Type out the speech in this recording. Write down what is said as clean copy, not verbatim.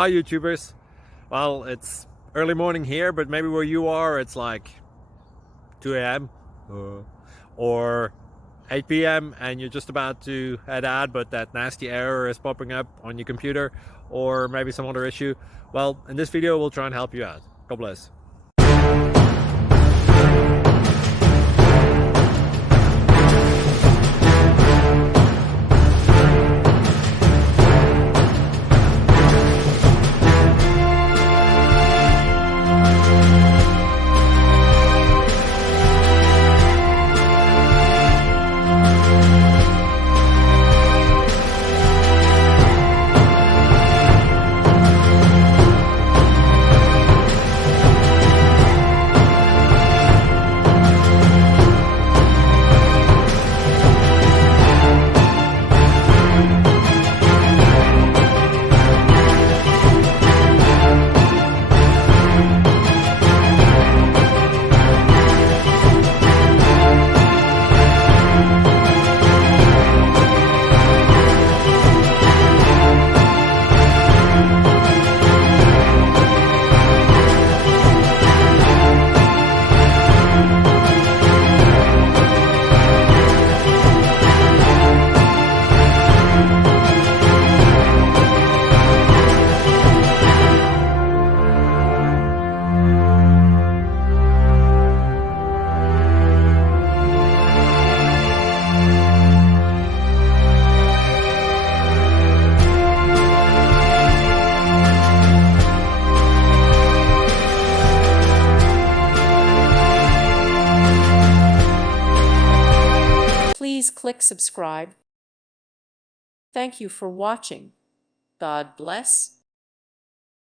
Hi YouTubers. Well, it's early morning here, but maybe where you are it's like 2 a.m. or 8 p.m. and you're just about to head out, but that nasty error is popping up on your computer, or maybe some other issue. Well, in this video we'll try and help you out. God bless. Please click subscribe. Thank you for watching. God bless.